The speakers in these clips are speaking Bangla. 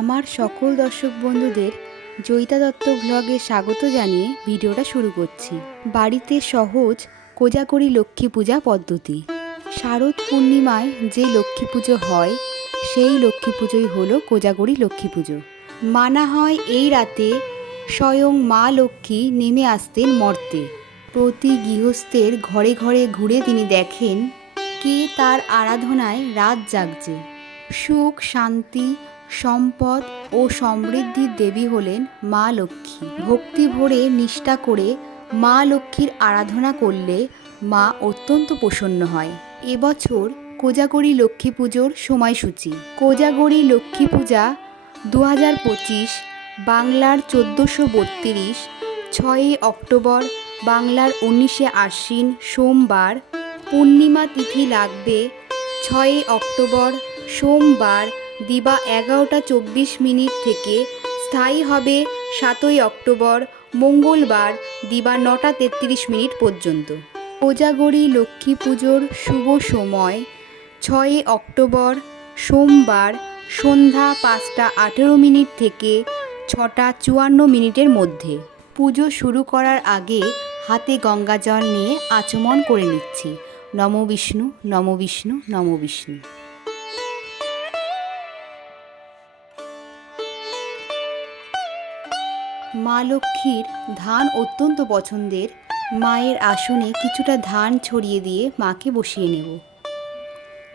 আমার সকল দর্শক বন্ধুদের জয়িতা দত্ত ব্লগে স্বাগত জানিয়ে ভিডিওটা শুরু করছি। বাড়িতে সহজ কোজাগরী লক্ষ্মী পূজা পদ্ধতি। শারদ পূর্ণিমায় যে লক্ষ্মী পুজো হয় সেই লক্ষ্মী পুজোই হলো কোজাগরী লক্ষ্মী পুজো। মানা হয় এই রাতে স্বয়ং মা লক্ষ্মী নেমে আসতেন মর্তে। প্রতি গৃহস্থের ঘরে ঘরে ঘুরে তিনি দেখেন কে তার আরাধনায় রাত জাগছে। সুখ, শান্তি, সম্পদ ও সমৃদ্ধির দেবী হলেন মা লক্ষ্মী। ভক্তি ভরে নিষ্ঠা করে মা লক্ষ্মীর আরাধনা করলে মা অত্যন্ত প্রসন্ন হয়। এবছর কোজাগরী লক্ষ্মী পুজোর সময়সূচি। কোজাগরী লক্ষ্মী পূজা 2025 বাংলার 1432, 6 অক্টোবর বাংলার 19 আশ্বিন সোমবার। পূর্ণিমা তিথি লাগবে 6 অক্টোবর সোমবার দিবা 11টা 24 থেকে। স্থায়ী হবে 7 অক্টোবর মঙ্গলবার দিবা 9টা 33 পর্যন্ত। কোজাগরী লক্ষ্মী পুজোর শুভ সময় 6 অক্টোবর সোমবার সন্ধ্যা 5টা 18 থেকে 6টা 54 মধ্যে। পুজো শুরু করার আগে হাতে গঙ্গা জল নিয়ে আচমন করে নিচ্ছি। নম বিষ্ণু, নম বিষ্ণু, নম বিষ্ণু। মা লক্ষ্মীর ধান অত্যন্ত পছন্দের। মায়ের আসনে কিছুটা ধান ছড়িয়ে দিয়ে মাকে বসিয়ে নেব।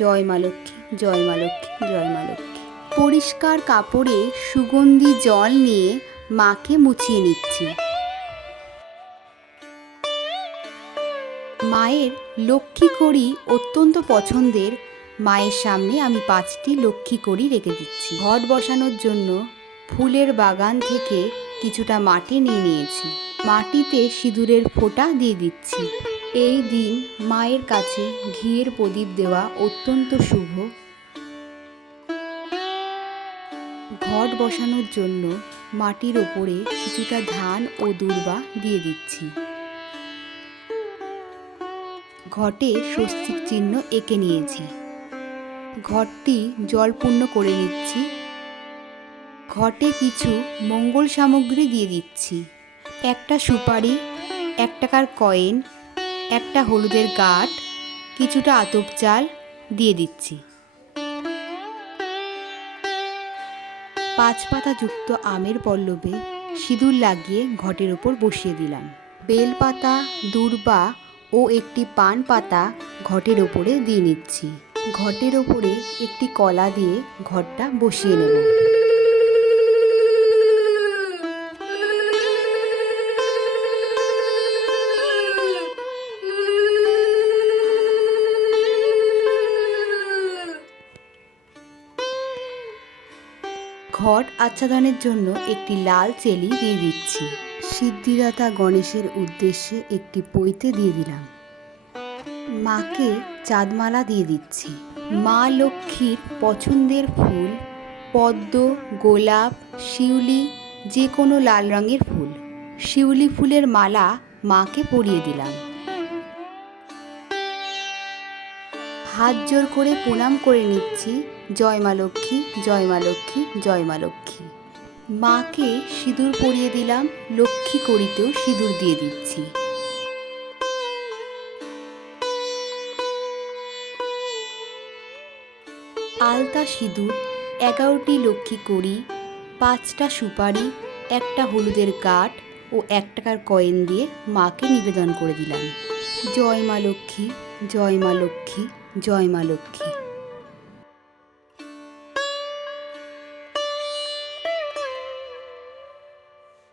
জয় মা লক্ষ্মী, জয় মা লক্ষ্মী, জয় মা লক্ষ্মী। পরিষ্কার কাপড়ে সুগন্ধি জল নিয়ে মাকে মুছিয়ে নিচ্ছি। মায়ের লক্ষ্মী কড়ি অত্যন্ত পছন্দের। মায়ের সামনে আমি 5টি লক্ষ্মী কড়ি রেখে দিচ্ছি। ঘট বসানোর জন্য ফুলের বাগান থেকে কিছুটা মাটি নিয়ে নিয়েছি। মাটিতে সিঁদুরের ফোঁটা দিয়ে দিচ্ছি। এই দিন মায়ের কাছে ঘিয়ের প্রদীপ দেওয়া অত্যন্ত শুভ। ঘট বসানোর জন্য মাটির ওপরে কিছুটা ধান ও দূর্বা দিয়ে দিচ্ছি। ঘটে স্বস্তিক চিহ্ন এঁকে নিয়েছি। ঘটটি জলপূর্ণ করে নিচ্ছি। ঘটে কিছু মঙ্গল সামগ্রী দিয়ে দিচ্ছি। একটা সুপারি, 1 টাকার কয়েন, একটা হলুদের গাঁট, কিছুটা আতপ চাল দিয়ে দিচ্ছি। 5 পাতা যুক্ত আমের পল্লবে সিঁদুর লাগিয়ে ঘটের ওপর বসিয়ে দিলাম। বেলপাতা, দূর্বা ও একটি পান পাতা ঘটের ওপরে দিয়ে নিচ্ছি। ঘটের ওপরে একটি কলা দিয়ে ঘটটা বসিয়ে নেব। ঘট আচ্ছাদনের জন্য একটি লাল চেলি দিয়ে দিচ্ছি। সিদ্ধিদাতা গণেশের উদ্দেশ্যে একটি পৈতে দিয়ে দিলাম। মাকে চাঁদমালা দিয়ে দিচ্ছি। মা লক্ষ্মীর পছন্দের ফুল পদ্ম, গোলাপ, শিউলি, যে কোনো লাল রঙের ফুল। শিউলি ফুলের মালা মাকে পরিয়ে দিলাম। হাত জোর করে প্রণাম করে নিচ্ছি। জয় মা লক্ষ্মী, জয় মা লক্ষ্মী, জয় মা লক্ষ্মী। মাকে সিঁদুর পরিয়ে দিলাম। লক্ষ্মী কড়িতেও সিঁদুর দিয়ে দিচ্ছি। আলতা সিঁদুর, 11টি লক্ষ্মী কড়ি, 5টা সুপারি, একটা হলুদের গাঁট ও 1 টাকার কয়েন দিয়ে মাকে নিবেদন করে দিলাম। জয় মা লক্ষ্মী, জয় মা লক্ষ্মী, জয় মা লক্ষ্মী।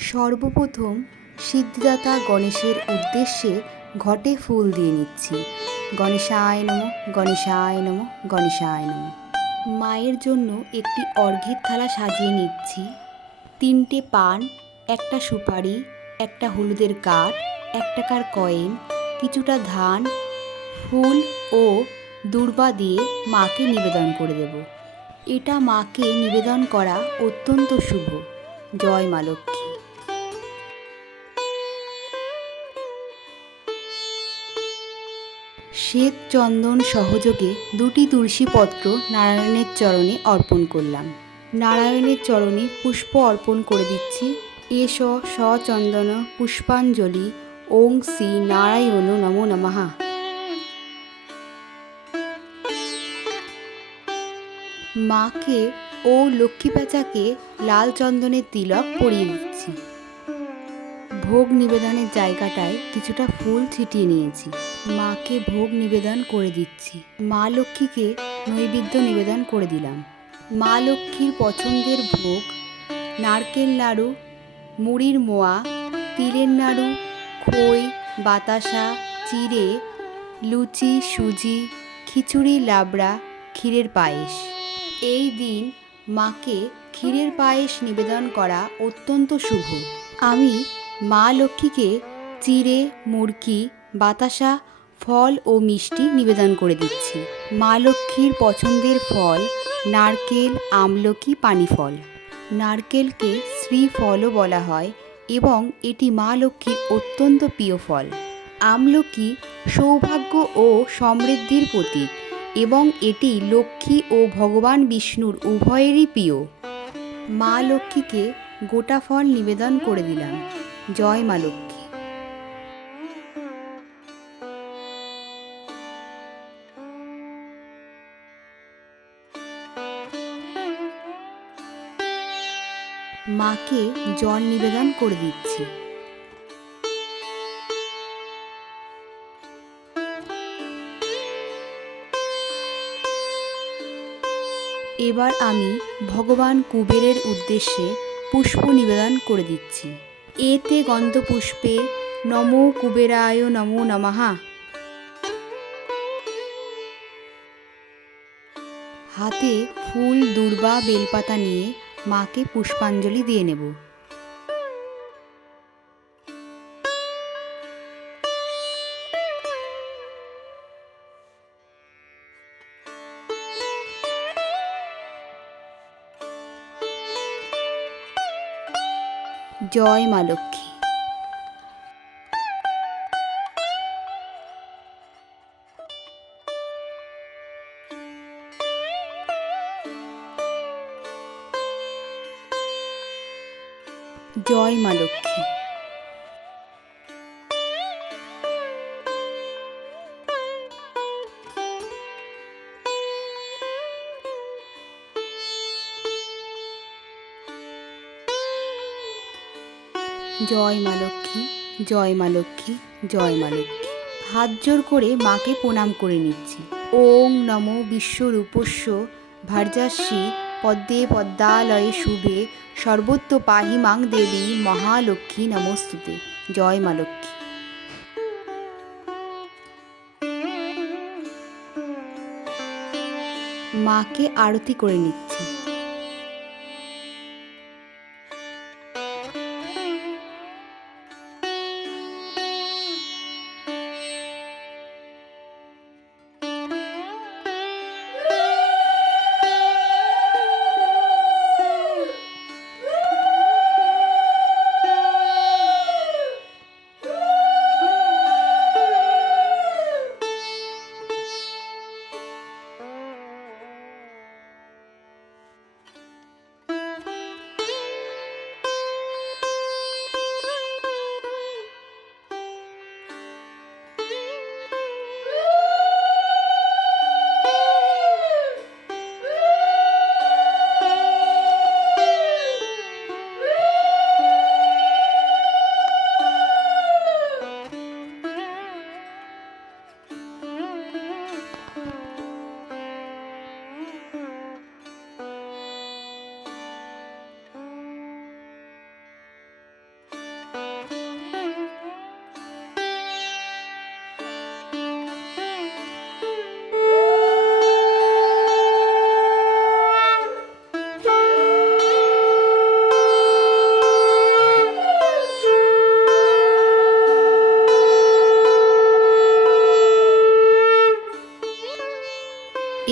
সর্বপ্রথম সিদ্ধিদাতা গণেশের উদ্দেশ্যে ঘটে ফুল দিয়ে নিচ্ছি। গণেশায় নমঃ, গণেশায় নমঃ, গণেশায় নমঃ। মায়ের জন্য একটি অর্ঘ্যের থালা সাজিয়ে নিচ্ছি। 3টে পান, একটা সুপারি, একটা হলুদের গাঁট, 1 টাকার কয়েন, কিছুটা ধান, ফুল ও দূর্বা দিয়ে মাকে নিবেদন করে দেব। এটা মাকে নিবেদন করা অত্যন্ত শুভ। জয় মা লক্ষ্মী। শ্বেত চন্দন সহযোগে 2টি তুলসী পত্র নারায়ণের চরণে অর্পণ করলাম। নারায়ণের চরণে পুষ্প অর্পণ করে দিচ্ছি। এষ সচন্দন পুষ্পাঞ্জলি ওং শ্রী নারায়ণ নমো নমঃ। মাকে ও লক্ষ্মী প্যাঁচাকে লাল চন্দনের তিলক পরিয়ে দিচ্ছি। ভোগ নিবেদনের জায়গাটায় কিছুটা ফুল ছিটিয়ে নিয়েছি। মাকে ভোগ নিবেদন করে দিচ্ছি। মা লক্ষ্মীকে নৈবেদ্য নিবেদন করে দিলাম। মা লক্ষ্মীর পছন্দের ভোগ নারকেল নাড়ু, মুড়ির মোয়া, তিলের নাড়ু, খই, বাতাসা, চিড়ে, লুচি, সুজি, খিচুড়ি, লাবড়া, ক্ষীরের পায়েস। এই দিন মাকে ক্ষীরের পায়েস নিবেদন করা অত্যন্ত শুভ। আমি মা লক্ষ্মীকে চিড়ে, মুড়কি, বাতাসা, ফল ও মিষ্টি নিবেদন করে দিচ্ছি। মা লক্ষ্মীর পছন্দের ফল নারকেল, আমলকি, পানি ফল। নারকেলকে শ্রীফলও বলা হয় এবং এটি মা লক্ষ্মীর অত্যন্ত প্রিয় ফল। আমলকি সৌভাগ্য ও সমৃদ্ধির প্রতীক এবং এটি লক্ষ্মী ও ভগবান বিষ্ণুর উভয়েরই প্রিয়। মা লক্ষ্মীকে গোটা ফল নিবেদন করে দিলাম। জয় মা লক্ষ্মী। মাকে জল নিবেদন করে দিচ্ছি। এবার আমি ভগবান কুবেরের উদ্দেশ্যে পুষ্প নিবেদন করে দিচ্ছি। এতে গন্ধপুষ্পে নমো কুবেরায় নমো নমঃ। হাতে ফুল, দূর্বা, বেলপাতা নিয়ে মাকে পুষ্পাঞ্জলি দিয়ে নেব। জয় মা লক্ষ্মী। জয় মা লক্ষ্মী। জয় মা লক্ষ্মী, জয় মা লক্ষ্মী, জয় মা লক্ষ্মী। হাত জোর করে মাকে প্রণাম করে নিচ্ছি। ওং নমো বিশ্বরূপস্য ভার্যাস্যি পদ্মে পদ্মালয়ে শুভে সর্বত্র পাহি মাং দেবী মহালক্ষ্মী নমস্তুতে। জয় মা লক্ষ্মী। মাকে আরতি করে নিচ্ছি।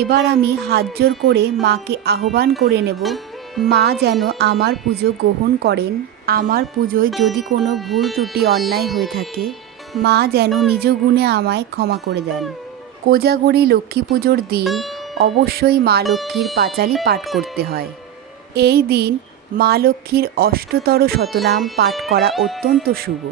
এবার আমি হাত জোর করে মাকে আহ্বান করে নেব, মা যেন আমার পুজো গ্রহণ করেন। আমার পুজোয় যদি কোনো ভুল ত্রুটি অন্যায় হয়ে থাকে, মা যেন নিজ গুণে আমায় ক্ষমা করে দেন। কোজাগরী লক্ষ্মী পুজোর দিন অবশ্যই মা লক্ষ্মীর পাঁচালী পাঠ করতে হয়। এই দিন মা লক্ষ্মীর অষ্টতর শতনাম পাঠ করা অত্যন্ত শুভ।